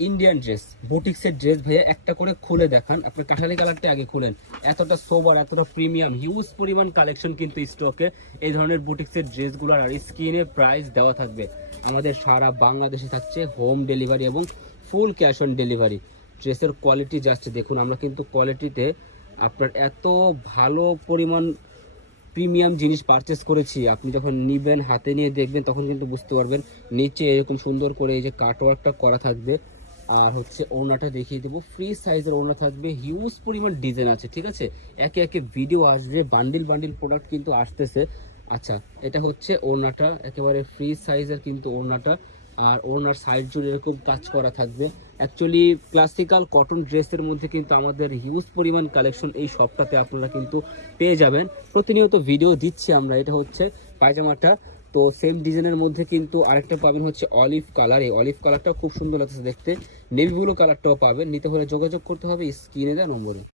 Indian dress, বুটিক্সের dress ভাইয়া একটা করে খুলে দেখান। আপনার কাঠালি কালারটা আগে খুলেন। এতটা সোবার, এতটা প্রিমিয়াম, হিউজ পরিমাণ কালেকশন কিন্তু স্টকে এই ধরনের বুটিক্সের ড্রেসগুলোর। আর স্ক্রিনে প্রাইস দেওয়া থাকবে। আমাদের সারা বাংলাদেশে থাকছে হোম ডেলিভারি এবং ফুল ক্যাশ অন ডেলিভারি। ড্রেসের কোয়ালিটি জাস্ট দেখুন। আমরা কিন্তু কোয়ালিটিতে আপনার এত ভালো পরিমাণ প্রিমিয়াম জিনিস পারচেস করেছি। আপনি যখন নিবেন, হাতে নিয়ে দেখবেন, তখন কিন্তু বুঝতে পারবেন। নিচে এরকম সুন্দর করে এই যে কাটওয়ার্কটা করা থাকবে। আর হচ্ছে ওড়নাটা দেখিয়ে দেবো, ফ্রি সাইজের ওড়না থাকবে, হিউজ পরিমাণ ডিজাইন আছে, ঠিক আছে। একে একে ভিডিও আসবে, বান্ডিল বান্ডিল প্রোডাক্ট কিন্তু আসতেছে। আচ্ছা, এটা হচ্ছে ওড়নাটা, একেবারে ফ্রি সাইজের কিন্তু ওড়নাটা। আর ওড়নার সাইড জুড়ে এরকম কাজ করা থাকবে। অ্যাকচুয়ালি ক্লাসিক্যাল কটন ড্রেসের মধ্যে কিন্তু আমাদের হিউজ পরিমাণ কালেকশন এই শপটাতে আপনারা কিন্তু পেয়ে যাবেন। প্রতিনিয়ত ভিডিও দিচ্ছি আমরা। এটা হচ্ছে পায়জামাটা, তো সেম ডিজাইনের মধ্যে কিন্তু আরেকটা পাবেন হচ্ছে অলিভ কালার। এই অলিভ কালারটাও খুব সুন্দর লাগছে দেখতে। নেভি ব্লু কালারটাও পাবেন। নিতে হলে যোগাযোগ করতে হবে স্ক্রিনে দেওয়া নম্বরে।